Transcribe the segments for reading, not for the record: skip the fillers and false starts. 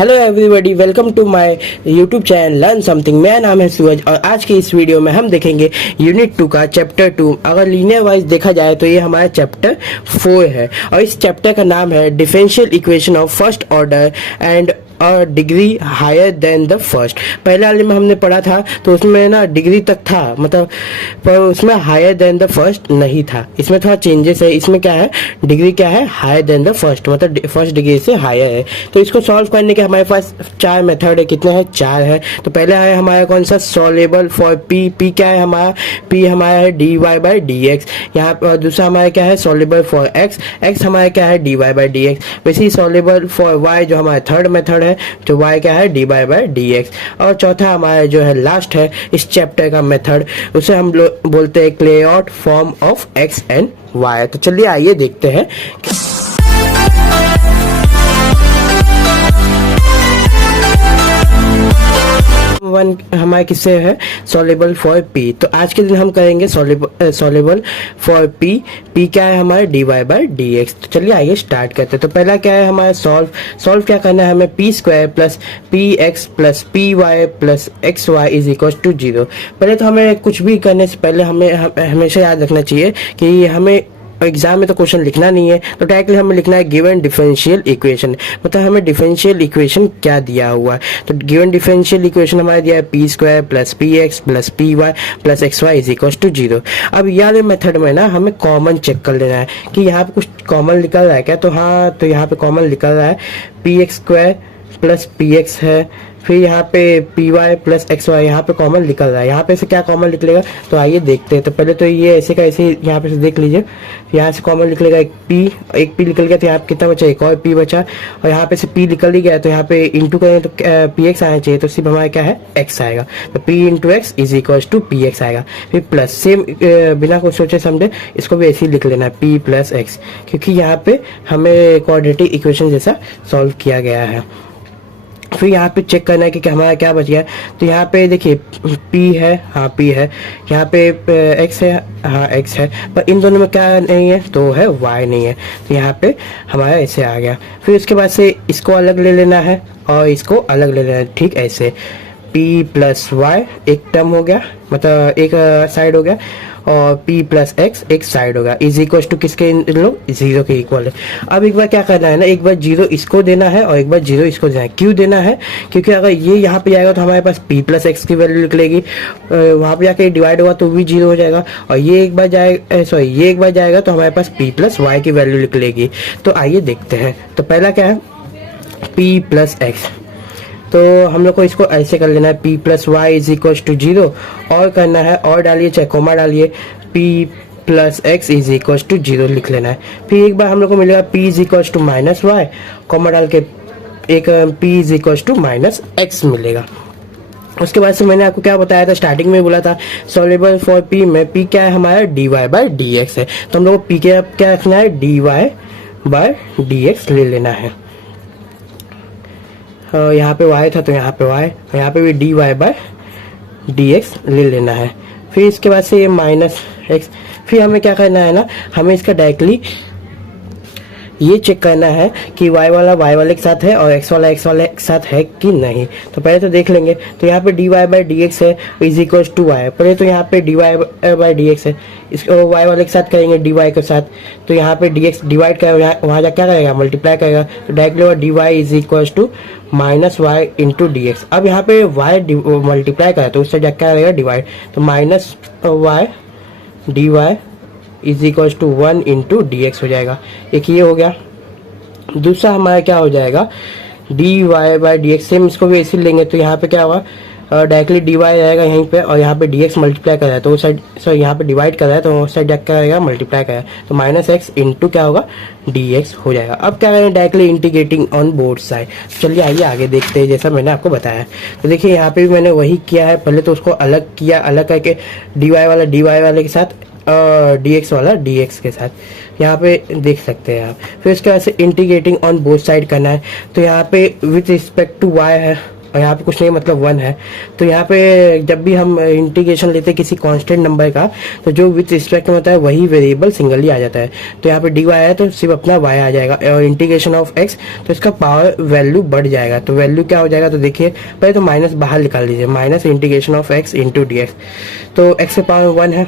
Hello everybody, welcome to my YouTube channel learn something. मेरा नाम है सूरज और आज की इस वीडियो में हम देखेंगे यूनिट 2 का चैप्टर 2। अगर लीनियर वाइज देखा जाए तो ये हमारा चैप्टर 4 है और इस चैप्टर का नाम है differential equation of first order and और degree higher than the first. पहले वाले में हमने पढ़ा था तो उसमें ना डिग्री तक था, मतलब पर उसमें हायर देन द फर्स्ट नहीं था। इसमें थोड़ा चेंजेस है। इसमें क्या है, डिग्री क्या है, हायर देन द फर्स्ट, मतलब फर्स्ट डिग्री से हायर है। तो इसको सॉल्व करने के हमारे पास 4 मेथड है। कितने हैं, 4 है। तो पहले है हमारा कौन सा, सॉल्युबल फॉर पी। पी क्या है हमारा, पी हमारा है d y by d x. यहाँ पर दूसरा हमारा क्या है, सॉल्युबल फॉर एक्स। एक्स हमारा क्या है, d y by d x. वैसे ही सॉल्युबल फॉर वाई जो हमारा थर्ड मेथड है, तो y क्या है, d y by d x. और चौथा हमारा जो है लास्ट है इस चैप्टर का मेथड, उसे हम लोग बोलते हैं Clairaut form of x and y। तो चलिए आइए देखते हैं। वन हमारे किससे है, सॉल्युबल फॉर p। तो आज के दिन हम करेंगे सॉल्युबल फॉर p। p क्या है हमारे, d y by d x. तो चलिए आइए स्टार्ट करते हैं। तो पहला क्या है हमारा, सॉल्व क्या करना है हमें, p square plus p x plus p y plus x y is equal to 0। पहले तो हमें कुछ भी करने से पहले हमें हमेशा याद रखना चाहिए कि हमें एग्जाम में तो क्वेश्चन लिखना नहीं है, तो डायरेक्टली हमें लिखना है गिवन डिफरेंशियल इक्वेशन। मतलब हमें डिफरेंशियल इक्वेशन क्या दिया हुआ है। तो गिवन डिफरेंशियल इक्वेशन हमारा दिया है p square plus p x plus p y plus x y is equal to 0। अब यार मेथड में ना हमें कॉमन चेक कर लेना है कि यहाँ पे कुछ कॉमन निकल रहा है क्या। तो हाँ, तो यहाँ पे कॉमन निकल रहा है, p x square plus p x है, फिर यहाँ पे p y plus x y यहाँ पे कॉमन निकल रहा है। यहाँ पे से क्या कॉमन निकलेगा, तो आइए देखते हैं। तो पहले तो ये ऐसे का ऐसे यहाँ पे से देख लीजिए, यहाँ से कॉमन निकलेगा एक पी निकल गया, तो यहाँ पे कितना बचा, एक और पी बचा। और यहाँ पे से पी निकल ही गया, तो यहाँ पे इंटू करें तो पी एक्स आना चाहिए, तो सिर्फ हमारा क्या है, एक्स आएगा। तो p into x is equal to p x आएगा। फिर प्लस सेम बिना कुछ सोचे समझे इसको भी ऐसे ही लिख लेना है, पी प्लस एक्स, क्योंकि यहाँ पे हमें क्वाड्रेटिक इक्वेशन जैसा सॉल्व किया गया है। फिर यहाँ पे चेक करना है कि हमारा क्या बच गया। तो यहाँ पे देखिए P है, हाँ P है। यहाँ पे X है, हाँ X है। पर इन दोनों में क्या नहीं है, तो है Y नहीं है। तो यहाँ पे हमारा ऐसे आ गया। फिर उसके बाद से इसको अलग ले लेना है और इसको अलग ले लेना है, ठीक ऐसे। P प्लस वाई एक टर्म हो गया, मतलब एक साइड हो गया, और p प्लस एक्स एक साइड होगा, इज इक्वल टू किसके लोग, 0 के इक्वल है। अब एक बार क्या करना है ना, एक बार 0 इसको देना है और एक बार 0 इसको देना है। क्यों देना है, क्योंकि अगर ये यहाँ पे जाएगा तो हमारे पास p प्लस एक्स की वैल्यू निकलेगी, वहाँ पे जाके डिवाइड होगा तो भी 0 हो जाएगा। और ये एक बार जाएगा, सॉरी ये एक बार जाएगा तो हमारे पास p प्लस वाई की वैल्यू निकलेगी। तो आइए देखते हैं। तो पहला क्या है, p प्लस एक्स, तो हम लोग को इसको ऐसे कर लेना है, p plus y is equal to 0। और करना है, और डालिए चाहे कोमा डालिए, p plus x is equal to 0 लिख लेना है। फिर एक बार हम लोग को मिलेगा p is equal to minus y, comma डाल के एक p is equal to minus x मिलेगा। उसके बाद से मैंने आपको क्या बताया था, स्टार्टिंग में बोला था सॉल्युबल फॉर p में p क्या है हमारा, d y by d x है। तो हम लोग को p क्या रखना है, d y by d x ले लेना है। यहाँ पे y था तो यहाँ पे y, यहाँ पे भी d y by d x ले लेना है। फिर इसके बाद से ये माइनस एक्स। फिर हमें क्या करना है ना, हमें इसका डायरेक्टली ये चेक करना है कि y वाला y वाले के साथ है और x वाला x वाले के साथ है कि नहीं। तो पहले तो देख लेंगे। तो यहाँ पे d y by d x है इज इक्वल टू वाई। पहले तो यहाँ पे d y by d x है, इसको y वाले के साथ करेंगे डी वाई के साथ। तो यहाँ पे डी एक्स डिवाइड करेगा, वहाँ जा क्या करेगा, मल्टीप्लाई करेगा। तो डायरेक्टली होगा d y is equal to minus y into d x. अब यहाँ पे वाई मल्टीप्लाई करा तो उससे क्या करेगा, डिवाइड। तो minus y d y is equal to 1 into d x हो जाएगा। एक ये हो गया। दूसरा हमारा क्या हो जाएगा, d y by d x, same इसको भी ऐसे लेंगे। तो यहाँ पे क्या होगा, डायरेक्टली डी वाई आएगा यहीं पे, और यहाँ पे डी एक्स मल्टीप्लाई कर रहा है तो उस साइड, सॉरी यहाँ पे डिवाइड कर रहा है तो उस साइड क्या करेगा, मल्टीप्लाई करेगा। तो माइनस एक्स इंटू क्या होगा, डी एक्स हो जाएगा। अब क्या करें, directly integrating on both side. चलिए आइए आगे देखते हैं जैसा मैंने आपको बताया। तो देखिए यहाँ पे भी मैंने वही किया है, पहले तो उसको अलग किया, अलग करके डी वाई वाला डी वाई वाले के साथ, डी एक्स वाला डी एक्स के साथ यहाँ पे देख सकते हैं आप। फिर उसके बाद से इंटीग्रेटिंग ऑन बोथ साइड करना है। तो यहाँ पे विथ रिस्पेक्ट टू वाई है, और यहाँ पे कुछ नहीं मतलब 1 है। तो यहाँ पे जब भी हम इंटीग्रेशन लेते हैं किसी कांस्टेंट नंबर का, तो जो विथ रिस्पेक्ट में होता है वही वेरिएबल सिंगली आ जाता है। तो यहाँ पे dy है तो सिर्फ अपना y आ जाएगा, और इंटीग्रेशन ऑफ x तो इसका पावर वैल्यू बढ़ जाएगा। तो वैल्यू क्या हो जाएगा, तो देखिए पहले तो माइनस बाहर निकाल दीजिए, minus integration of x into d x. तो x के पावर 1 है,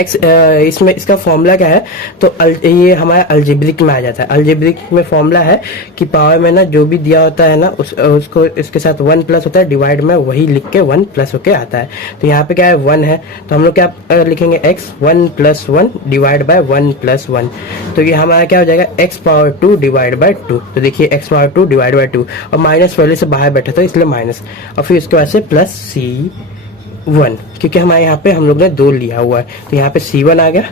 एक्स इसमें इसका फॉर्मूला क्या है, तो ये हमारा अलजेब्रिक में आ जाता है। अलजेब्रिक में फॉर्मूला है कि पावर में ना जो भी दिया होता है ना उसको इसके साथ 1 प्लस होता है, डिवाइड में वही लिख के 1 प्लस होके आता है। तो यहाँ पे क्या है 1 है, तो हम लोग क्या लिखेंगे x 1 plus 1 divide bye 1 plus 1। तो ये हमारा क्या हो जाएगा x पावर 2 डिवाइड बाय 2। तो देखिए x पावर 2 डिवाइड बाय 2, और माइनस पहले से बाहर बैठा था इसलिए माइनस, और फिर उसके बाद से प्लस C1, क्योंकि हमारे यहाँ पे हम लोग ने 2 लिया हुआ है, तो यहाँ पे C1 आ गया।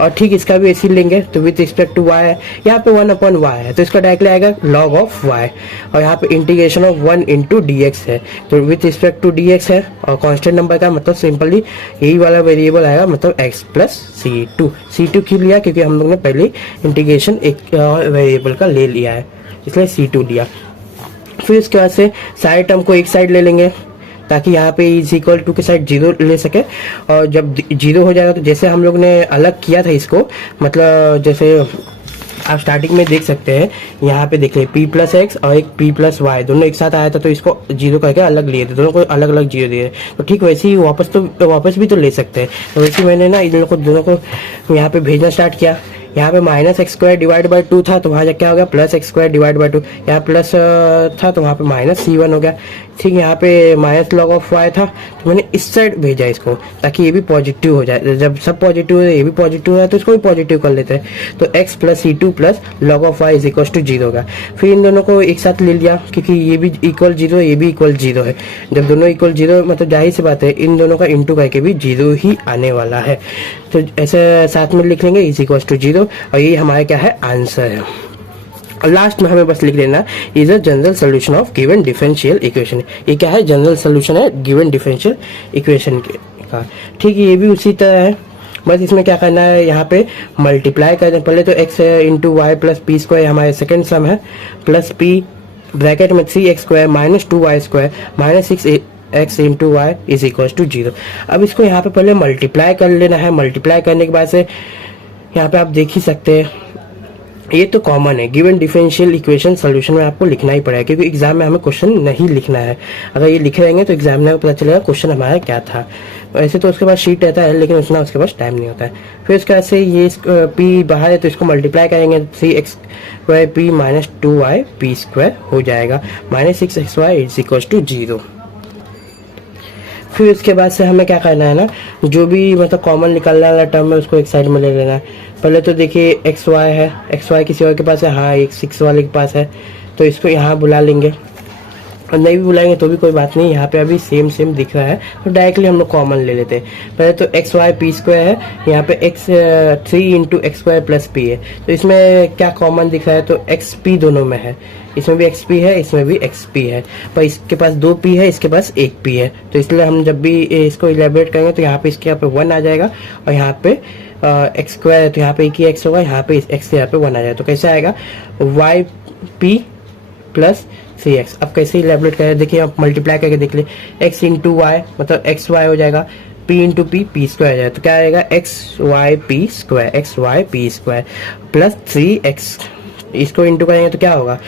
और ठीक इसका भी ऐसे लेंगे, तो विथ रिस्पेक्ट टू y है, यहाँ पे 1 अपॉन y है तो इसका डायरेक्टली आएगा log ऑफ y, और यहाँ पे integration of 1 into d x है, तो with respect to d x है, और कांस्टेंट नंबर का मतलब सिंपली यही वाला वेरिएबल आएगा, मतलब x प्लस C2 क्यों लिया, क्योंकि हम लोग ने पहले इंटीग्रेशन एक वेरिएबल का ले लिया है, इसलिए C2 लिया। फिर इसके बाद से सारे टर्म को एक साइड ले लेंगे, ताकि यहाँ पे इज इक्वल टू के साइड 0 ले सके, और जब 0 हो जाएगा तो जैसे हम लोग ने अलग किया था इसको, मतलब जैसे आप स्टार्टिंग में देख सकते हैं, यहाँ पे देख लें p प्लस एक्स और एक p प्लस वाई दोनों एक साथ आया था, तो इसको 0 करके अलग लिए थे, दोनों को अलग अलग 0 दिए। तो ठीक वैसे ही वापस भी तो ले सकते हैं। तो वैसे मैंने ना इन दोनों को यहाँ पे भेजना स्टार्ट किया। यहाँ पे minus x square divide by 2 था, तो वहाँ जा क्या हो गया plus x square divide by 2, यहाँ प्लस था तो वहाँ पे माइनस C1 हो गया। ठीक, यहाँ पे माइनस लॉग ऑफ y था, तो मैंने इस साइड भेजा इसको, ताकि ये भी पॉजिटिव हो जाए। जब सब पॉजिटिव है ये भी पॉजिटिव है तो इसको भी पॉजिटिव कर लेते हैं। तो x प्लस C2 प्लस log of y is equal to 0 होगा। फिर इन दोनों को एक साथ ले लिया, क्योंकि ये भी इक्वल 0 ये भी इक्वल 0 है। जब दोनों इक्वल 0 मतलब जाहिर सी बात है इन दोनों का इंटू करके भी 0 ही आने वाला है। तो ऐसे साथ में लिख लेंगे इज इक्वल टू 0, और ये हमारा क्या है आंसर है। और लास्ट में हमें बस लिख लेना is a general solution of given differential equation. ये क्या है, जनरल सोल्यूशन है गिवन डिफरेंशियल इक्वेशन का। ठीक है, ये भी उसी तरह है, बस इसमें क्या करना है, यहाँ पे मल्टीप्लाई करना। पहले तो x into y plus p square हमारे सेकेंड सम है, प्लस p ब्रैकेट में 3x square minus 2y square minus 6x into y is equal to 0। अब इसको यहाँ पे पहले मल्टीप्लाई कर लेना है। मल्टीप्लाई करने के बाद से यहाँ पे आप देख ही सकते हैं, ये तो कॉमन है, गिवन डिफरेंशियल इक्वेशन सॉल्यूशन में आपको लिखना ही पड़ेगा, क्योंकि एग्जाम में हमें क्वेश्चन नहीं लिखना है। अगर ये लिखे रहेंगे तो एग्जामिनर को पता चलेगा क्वेश्चन हमारा क्या था। वैसे तो उसके पास शीट रहता है, लेकिन उतना उसके पास टाइम नहीं होता है। फिर उसके बाद से ये p बाहर है तो इसको मल्टीप्लाई करेंगे, 3x square p minus 2y p square हो जाएगा, minus 6xy is equal to 0। फिर उसके बाद से हमें क्या करना है ना, जो भी मतलब कॉमन निकालने वाला टर्म है उसको एक साइड में ले लेना है। पहले तो देखिए एक्स वाई है, एक्स वाई किसी और के पास है, हाँ एक 6 वाले के पास है, तो इसको यहाँ बुला लेंगे, और नहीं भी बुलाएंगे तो भी कोई बात नहीं, यहाँ पे अभी सेम दिख रहा है तो डायरेक्टली हम लोग कॉमन ले लेते हैं। पहले तो एक्स वाई पी स्क्वायर है, यहाँ पे x 3 into x square plus P है, तो इसमें क्या कॉमन दिख रहा है, तो एक्स पी दोनों में है, इसमें भी एक्स पी है इसमें भी एक्स पी है, पर इसके पास 2 पी है इसके पास 1 पी है, तो इसलिए हम जब भी इसको इलेबोरेट करेंगे तो यहाँ पे इसके यहाँ पे 1 आ जाएगा, और यहाँ पे एक्स स्क्वायर है तो यहाँ पे एक ही एक्स होगा, यहाँ पे एक्स यहाँ पे 1 आ जाएगा। तो कैसे आएगा वाई पी प्लस 3x। अब कैसे इलेबोरेट करें, देखिए आप मल्टीप्लाई करके देख ले, x इंटू वाई मतलब एक्स वाई हो जाएगा, p इंटू पी स्क्वायर हो जाएगा, तो क्या आएगा x y p square plus 3x। इसको इंटू करेंगे तो क्या होगा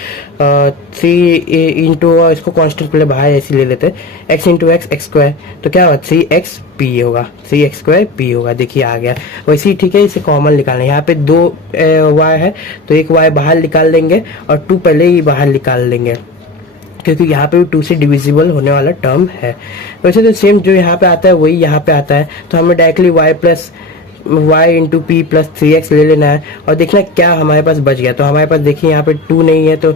3 इंटू, इसको कांस्टेंट पहले बाहर ऐसे ले लेते हैं, x इंटू एक्स स्क्वायर, तो क्या होगा 3x p होगा, 3x स्क्वायर p होगा। देखिए आ गया। वैसे ही ठीक है, इसे कॉमन निकालना है, यहाँ पे 2 y है तो एक y बाहर निकाल लेंगे और 2 पहले ही बाहर निकाल लेंगे, क्योंकि यहाँ पे भी 2 से डिविजिबल होने वाला टर्म है। वैसे तो सेम जो यहाँ पे आता है वही यहाँ पे आता है, तो हमें directly y plus y into p plus 3x ले लेना है, और देखना क्या हमारे पास बच गया। तो हमारे पास देखिए यहाँ पे 2 नहीं है तो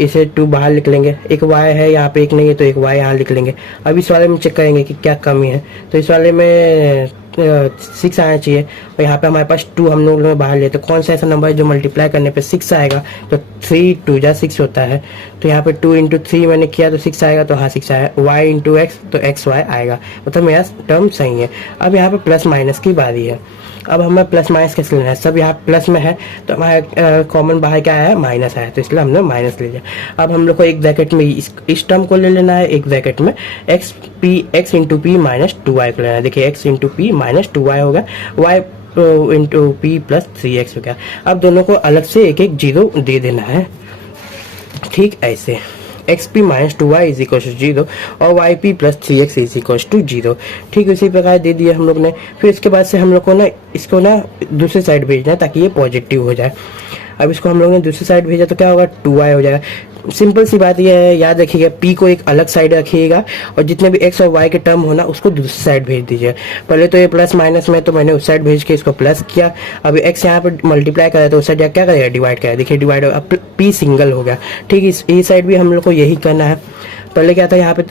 इसे 2 बाहर लिख लेंगे, एक y है यहाँ पे 1 नहीं है तो एक y यहाँ लिख लेंगे। अब इस वाले में चेक करेंगे कि क्या कमी है, तो इस वाले में 6 आना चाहिए, और यहाँ पे हमारे पास 2 हम लोग ने बाहर लिए, तो कौन सा ऐसा नंबर है जो मल्टीप्लाई करने पे 6 आएगा, तो 3 2 जा 6 होता है, तो यहाँ पे 2 इंटू 3 मैंने किया तो 6 आएगा, तो हाँ 6 आया। y इंटू एक्स तो एक्स वाई आएगा, मतलब मेरा टर्म सही है। अब यहाँ पे प्लस माइनस की बारी है, अब हमें प्लस माइनस कैसे लेना है, सब यहाँ प्लस में है तो हमारा कॉमन बाहर क्या आया, माइनस आया, तो इसलिए हमने माइनस ले लिया। अब हम लोग को एक ब्रैकेट में इस टर्म को ले लेना है, एक ब्रैकेट में x into P minus 2y को लेना है। देखिए x into P minus 2y होगा, Y into p plus 3x हो गया। अब दोनों को अलग से एक एक जीरो दे देना है, ठीक ऐसे x p minus 2y is equal to 0 और y p plus 3x is equal to 0, ठीक उसी प्रकार दे दिया हम लोग ने। फिर इसके बाद से हम लोग को ना इसको ना दूसरी साइड भेजना है ताकि ये पॉजिटिव हो जाए। अब इसको हम लोग ने दूसरी साइड भेजा तो क्या होगा, 2y हो जाएगा। सिंपल सी बात यह है, याद रखिएगा p को एक अलग साइड रखिएगा और जितने भी x और y के टर्म होना उसको दूसरी साइड भेज दीजिए। पहले तो ये प्लस माइनस में तो मैंने उस साइड भेज के इसको प्लस किया, अभी x यहाँ पे मल्टीप्लाई करा तो उस साइड क्या करेगा, डिवाइड करेगा। देखिए डिवाइड, अब p सिंगल हो गया, ठीक। इस साइड भी हम लोग को यही करना है। पहले क्या था यहाँ पे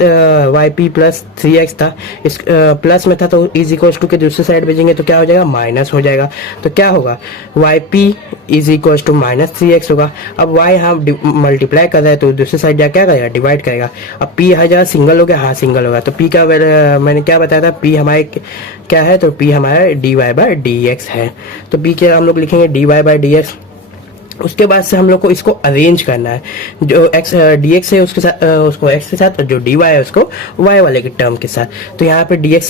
वाई पी प्लस 3x था, इस प्लस में था तो इज इक्वल टू के दूसरी साइड भेजेंगे तो क्या हो जाएगा, माइनस हो जाएगा। तो क्या होगा, y p is equal to minus 3x होगा। अब y यहाँ मल्टीप्लाई कर रहा है तो दूसरी साइड क्या करेगा, डिवाइड करेगा। अब p हज़ार सिंगल हो गया, हाँ सिंगल होगा। तो p का मैंने क्या बताया था, p हमारे क्या है, तो p हमारा dy/dx है। तो p के हम लोग लिखेंगे dy/dx। उसके बाद से हम लोग को इसको अरेंज करना है, जो x dx है उसके साथ उसको x के साथ, और जो dy है उसको y वाले के टर्म के साथ। तो यहाँ पे dx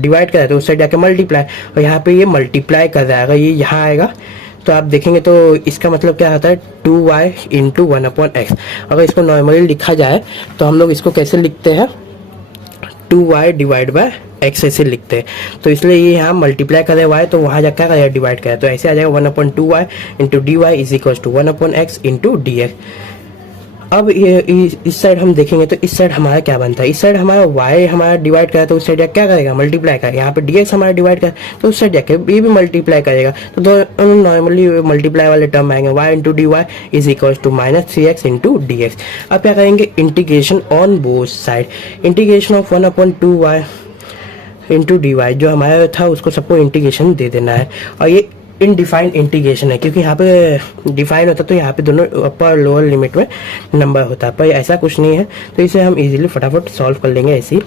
डिवाइड कर रहा है तो उस साइड जाके मल्टीप्लाई, और यहाँ पे ये मल्टीप्लाई कर रहा है, ये यहाँ आएगा। तो आप देखेंगे तो इसका मतलब क्या होता है, 2y इंटू 1/x। अगर इसको नॉर्मली लिखा जाए तो हम लोग इसको कैसे लिखते हैं, 2y डिवाइड बाय x ऐसे लिखते हैं। तो इसलिए ये यहाँ मल्टीप्लाई करे y तो वहाँ जाकर क्या करेगा, डिवाइड करे, तो ऐसे आ जाएगा 1/2y into d y is equal to 1/x into d x. अब ये इस साइड हम देखेंगे तो इस साइड हमारा क्या बनता है, इस साइड हमारा y हमारा डिवाइड करा तो उस साइड क्या करेगा, मल्टीप्लाई करेगा। यहाँ पे dx हमारा डिवाइड करा तो उस साइड जाके ये भी मल्टीप्लाई करेगा। तो दोनों नॉर्मली मल्टीप्लाई वाले टर्म आएंगे, y into d y is equal to minus 3x into d x. अब क्या करेंगे, integration on both side, integration of 1/2y into d y जो हमारा था उसको सबको इंटीग्रेशन दे देना है। और ये इनडिफाइंड इंटीग्रेशन है क्योंकि यहाँ पे डिफाइन होता तो यहाँ पे दोनों अपर लोअर लिमिट में नंबर होता, पर ऐसा कुछ नहीं है। तो इसे हम इजीली फटाफट सॉल्व कर लेंगे ऐसे ही।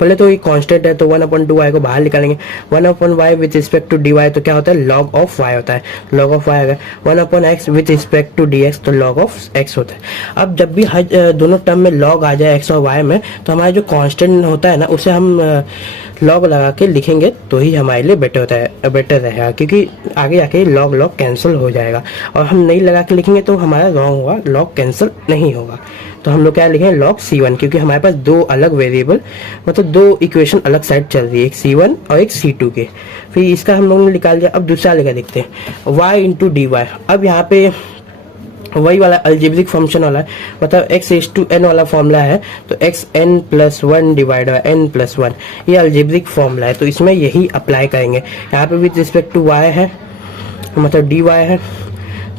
पहले तो ये कांस्टेंट है तो 1/2y को बाहर निकालेंगे, 1/y with respect to d y तो क्या होता है, log ऑफ y होता है, log ऑफ y अगर 1/x with respect to dx तो log ऑफ x होता है। अब जब भी दोनों टर्म में log आ जाए x और y में तो हमारा जो कांस्टेंट होता है ना उसे हम log लगा के लिखेंगे तो ही हमारे लिए बेटर होता है, बेटर रहेगा, क्योंकि आगे जाके log कैंसिल हो जाएगा। और हम नहीं लगा के लिखेंगे तो हमारा रॉन्ग होगा, log कैंसिल नहीं होगा। तो हम लोग क्या लिखेंगे, log c1, क्योंकि हमारे पास दो अलग वेरिएबल मतलब दो इक्वेशन अलग साइड चल रही है, एक c1 और एक c2 के। फिर इसका हम लोगों ने निकाल दिया। अब दूसरा लेकर देखते हैं, y इंटू डी वाई। अब यहाँ पे वही वाला अल्जेब्रिक फंक्शन वाला है, मतलब x इज टू n वाला फॉर्मूला है तो x n plus 1 divide by n plus 1, ये अल्जेब्रिक फॉर्मूला है तो इसमें यही अप्लाई करेंगे। यहाँ पे विद रिस्पेक्ट टू y है मतलब dy है,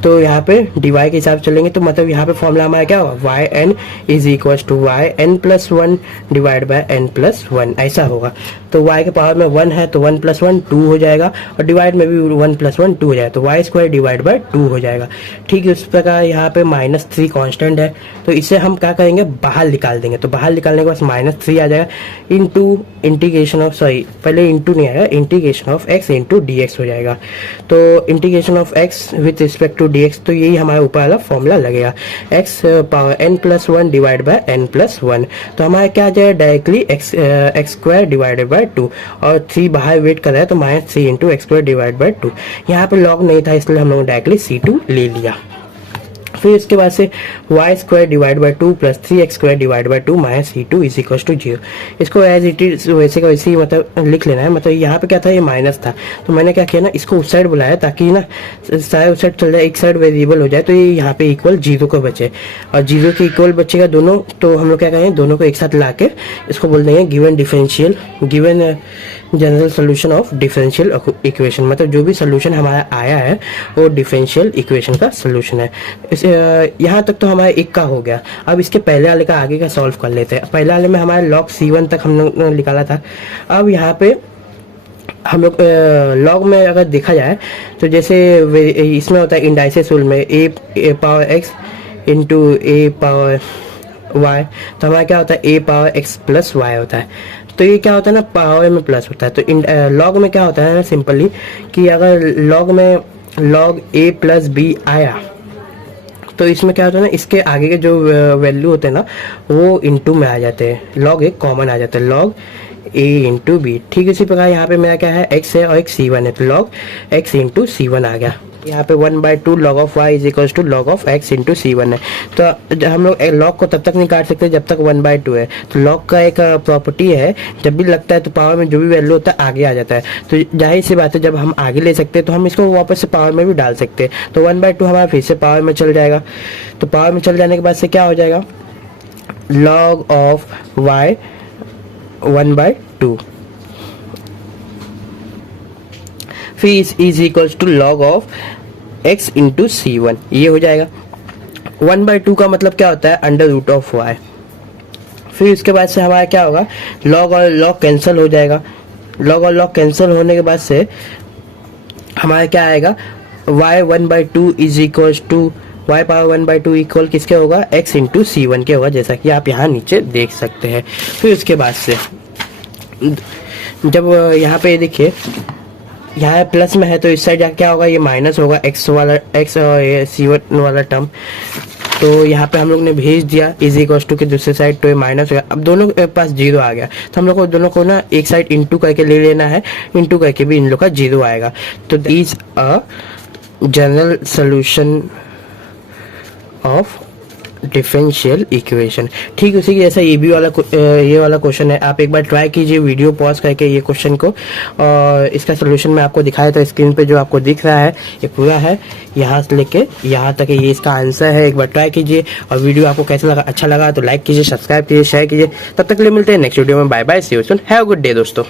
तो यहाँ पे dy के हिसाब से चलेंगे तो मतलब यहाँ पे फॉर्मूला हमारा क्या होगा, y n is equal to y n plus 1 divide by n plus 1 ऐसा होगा। तो y के पावर में 1 है तो 1 प्लस 1 2 हो जाएगा, और डिवाइड में भी 1 प्लस 1 2 हो जाएगा, तो y स्क्वायर डिवाइड बाय 2 हो जाएगा। ठीक है, इस प्रकार यहाँ पे -3 कांस्टेंट है तो इसे हम क्या करेंगे, बाहर निकाल देंगे। तो बाहर निकालने के बाद -3 आ जाएगा इंटू इंटीग्रेशन ऑफ, सॉरी पहले इंटू नहीं आएगा, integration of x into d x हो जाएगा। तो integration of x with respect to d x, तो यही हमारा ऊपर वाला फॉर्मूला लगेगा, x power n plus 1 divide by n plus 1। तो हमारा क्या आ जाएगा, directly x square divided by 2, और 3 बाहर वेट कर रहा है तो -3 into x square divide by 2। यहाँ पे लॉग नहीं था इसलिए हम लोग डायरेक्टली c2 ले लिया। फिर इसके बाद से y square divide by 2 plus 3x square divide by 2 minus c2 is equal to 0। इसको एज इट इज वैसे का वैसे ही मतलब लिख लेना है। मतलब यहाँ पे क्या था, ये माइनस था तो मैंने क्या किया ना, इसको उस साइड बुलाया ताकि ना सारे उस साइड चल जाए, एक साइड वेरिएबल हो जाए तो ये यहाँ पे इक्वल 0 को बचे, और 0 के इक्वल बचेगा दोनों। तो हम लोग क्या करेंगे, दोनों को एक साथ ला के इसको बोल देंगे given differential, given general solution of differential equation. मतलब जो भी सोल्यूशन हमारा आया है वो डिफरेंशियल इक्वेशन का सोल्यूशन है। यहाँ तक तो हमारा एक का हो गया। अब इसके पहले वाले का आगे का सॉल्व कर लेते हैं। पहले वाले में हमारा log c1 तक हम लोग ने निकाला था। अब यहाँ पे हम लोग लॉग में अगर देखा जाए तो जैसे इसमें होता है इंडाइसेस रूल में a power x into a power y, तो हमारा क्या होता है a power x plus y होता है। तो ये क्या होता है ना, पावर में प्लस होता है। तो लॉग में क्या होता है ना, सिंपली कि अगर लॉग में लॉग a प्लस बी आया तो इसमें क्या होता है ना, इसके आगे के जो वैल्यू होते हैं ना वो इनटू में आ जाते हैं, लॉग एक कॉमन आ जाता है, लॉग a इंटू बी। ठीक है, इसी प्रकार यहाँ पे मेरा क्या है, x है और एक c1 है, तो लॉग x इंटू c1 आ गया। यहाँ पे 1/2 log of y is equals to log of x into c1 है। तो हम लोग लॉग को तब तक नहीं काट सकते जब तक 1/2 है। तो लॉग का एक प्रॉपर्टी है, जब भी लगता है तो पावर में जो भी वैल्यू होता है आगे आ जाता है। तो जाहिर सी बात है, जब हम आगे ले सकते हैं तो हम इसको वापस से पावर में भी डाल सकते हैं। तो 1/2 हमारा फिर से पावर में चल जाएगा। तो पावर में चल जाने के बाद से क्या हो जाएगा, log ऑफ y 1/2 फिर is equals to log of x into c1, ये हो जाएगा। 1/2 का मतलब क्या होता है, अंडर रूट ऑफ y। फिर इसके बाद से हमारा क्या होगा, log और log कैंसिल हो जाएगा। log और log कैंसिल होने के बाद से हमारा क्या आएगा, y 1/2 is equals to y power 1/2 equal किसके होगा, x इंटू c1 के होगा, जैसा कि आप यहाँ नीचे देख सकते हैं। फिर उसके बाद से जब यहाँ पे देखिए, यहाँ प्लस में है तो इस साइड जाके क्या होगा, ये माइनस होगा, x वाला x और ये c1 वाला टर्म। तो यहाँ पे हम लोग ने भेज दिया इज इक्वल्स टू के दूसरे साइड, तो ये माइनस हो गया। अब दोनों के पास जीरो आ गया, तो हम लोग को दोनों को ना एक साइड इंटू करके ले लेना है, इंटू करके भी इन लोग का जीरो आएगा। तो is a general solution of differential equation. ठीक उसी के जैसा ये भी वाला ये वाला क्वेश्चन है। आप एक बार ट्राई कीजिए वीडियो पॉज करके ये क्वेश्चन को, और इसका सोल्यूशन मैं आपको दिखाया था स्क्रीन पे, जो आपको दिख रहा है ये पूरा है, यहाँ से लेके यहाँ तक ये इसका आंसर है। एक बार ट्राई कीजिए, और वीडियो आपको कैसा लगा, अच्छा लगा तो लाइक कीजिए, सब्सक्राइब कीजिए, शेयर कीजिए। तब तक के लिए मिलते हैं नेक्स्ट वीडियो में। Bye bye, see you soon, have a good day दोस्तों।